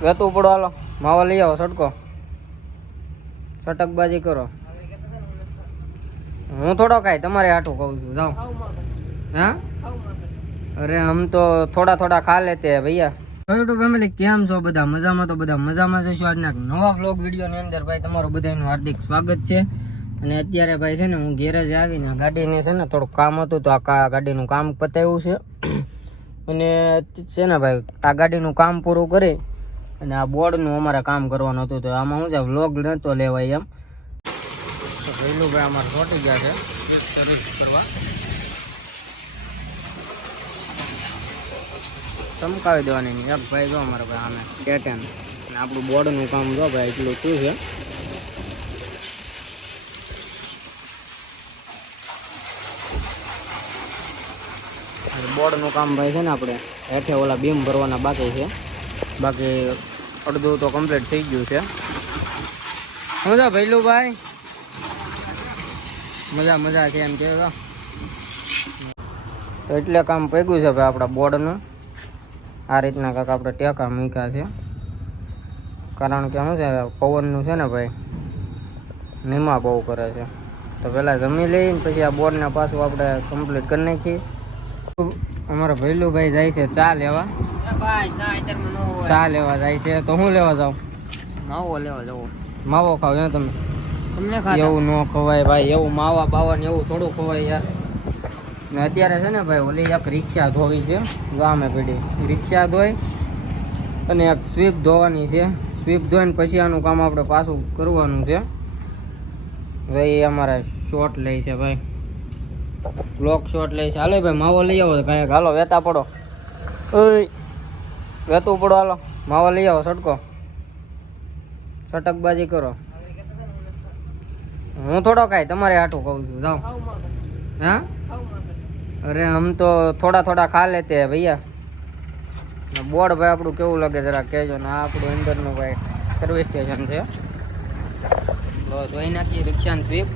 વેતું પડો હાલો માવા લઈ આવો સટકો સટકબાજી કરો હું થોડો કાંઈ તમારે આટું કહું છું જાઓ હા અરે આમ તો થોડા થોડા ખા લેતે ભૈયા યુટ્યુબ ફેમિલી કેમ છો બધા મજામાં તો બધા મજામાં જઈશું આજના નવા વ્લોગ વિડીયોની અંદર ભાઈ તમારું બધાનું હાર્દિક સ્વાગત છે અને અત્યારે ભાઈ છે ને હું ગેરેજ આવીને ગાડીને છે ને થોડુંક કામ હતું તો આ ગાડીનું કામ પતાવ્યું છે અને છે ને ભાઈ આ ગાડીનું કામ પૂરું કરી અને આ બોર્ડનું અમારે કામ કરવાનું હતું તો આમાં શું છે વ્લોગ નહોતો લેવાય એમ તો પહેલું ભાઈ અમારે છોટી ગયા છે સર્વિસ કરવા ચમકાવી દેવાની એક ભાઈ જો અમારે ભાઈ આમે કેટેન અને આપણું બોર્ડનું કામ જો ભાઈ એટલું શું છે બોર્ડનું કામ ભાઈ છે ને આપણે હેઠે ઓલા બીમ ભરવાના બાકી છે બાકી અડધું તો કમ્પ્લીટ થઈ ગયું છે મજા ભૈલું ભાઈ મજા મજા છે એમ કહેવાય તો એટલે કામ પગ્યું છે ભાઈ આપણા બોર્ડનું આ રીતના કાંક આપણે ટેકા મૂક્યા છે કારણ કે શું છે પવનનું છે ને ભાઈ નિમા બહુ કરે છે તો પહેલાં જમી લઈને પછી આ બોર્ડને પાછું આપણે કમ્પ્લીટ કરી નાખીએ અમારા ભૈલુભાઈ જાય છે ચા લેવા જાય છે તો હું લેવા જાઉં માવો લેવા જવું માવો ખાવ ને તમે એવું ન ખવાય ભાઈ એવું માવા બાવા ને એવું થોડું ખવાય યાર ને અત્યારે છે ને ભાઈ ઓલી એક રિક્ષા ધોવી છે ગામે પીડી રિક્ષા ધોઈ અને એક સ્વીપ ધોવાની છે સ્વીપ ધોઈને પછી આનું કામ આપણે પાછું કરવાનું છે ભાઈ અમારે શોર્ટ લે છે ભાઈ બ્લોક શોટ લે છે હાલો ભાઈ માવો લઈ આવો કાંઈક હાલો વેતા પડો ઓય વેતું પડો હાલો માવો લઈ આવો સટકો સટકબાજી કરો હું થોડો કાંઈ તમારે આટું કહું છું જાઓ હા અરે આમ તો થોડા થોડા ખા લેતે ભૈયા બોર્ડ ભાઈ આપણું કેવું લાગે જરા કહેજો ને આ આપણું અંદરનું ભાઈ સર્વિસ સ્ટેશન છે તો જોઈ નાખીએ રિક્ષાની સ્વીપ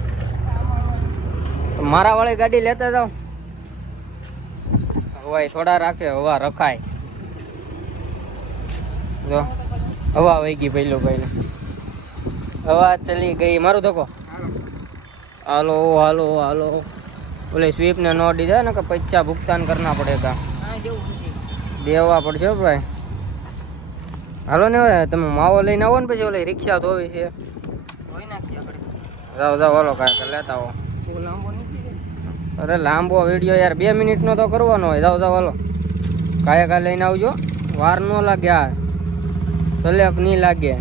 મારા વાળી ગાડી લેતા જાઓ હવાય થોડા રાખે હવા રખાય જો હવા વહી ગઈ પહેલો ભાઈને હવા ચલી ગઈ મારું ધક્કો હાલો હાલો હાલો ઓલે સ્વીપ ને નો દીધા ને કે પૈસા ભુગતાન કરના પડેગા દેવા પડશે ભાઈ હાલો ને હવે તમે માવો લઈને આવો ને પછી ઓલી રિક્ષા ધોવી છે જાઓ જાઓ હાલો કાંઈક લેતા આવો અરે લાંબો વિડીયો યાર 2 મિનિટનો તો કરવાનો હોય જાઓ જાઓ હાલો કાંઈ લઈને આવજો વાર ન લાગે આ સલેપ નહીં લાગે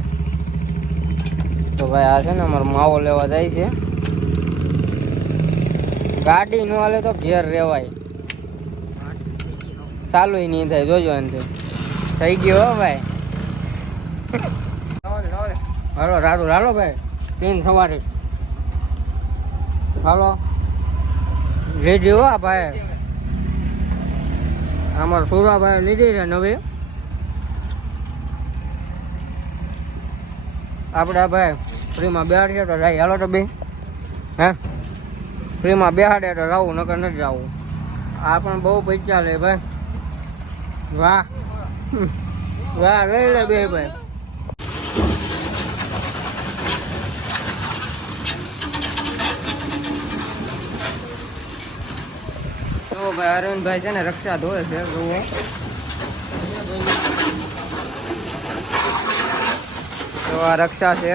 તો ભાઈ આ છે ને અમારે માવો લેવા જાય છે ગાડી ન હાલે તો ઘેર રહેવાય ચાલુ નહીં થાય જોજો એનાથી થઈ ગયો હો ભાઈ હાલો રાડું હાલો ભાઈ પીન સવારી હાલો લીધી હો ભાઈ અમારે સુરાભાઈ લીધી છે નવી આપણે ભાઈ ફ્રીમાં બેહાડીએ તો જાય હાલો તો બે હે ફ્રીમાં બેહાડે તો જવું નકર નથી જવું આ પણ બહુ પૈસા લે ભાઈ વાહ વાહ લઈ લે બે ભાઈ તો ભાઈ અરવિંદભાઈ છે ને રક્ષા ધોવે છે જુઓ તો આ રક્ષા છે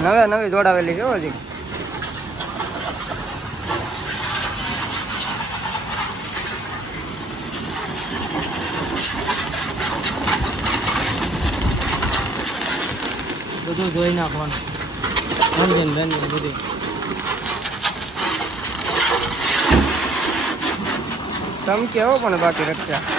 નવી જોડાવેલી છે હજી બધું ધોઈ નાખવાનું બધી તમ કેવો પણ બાકી રક્ષા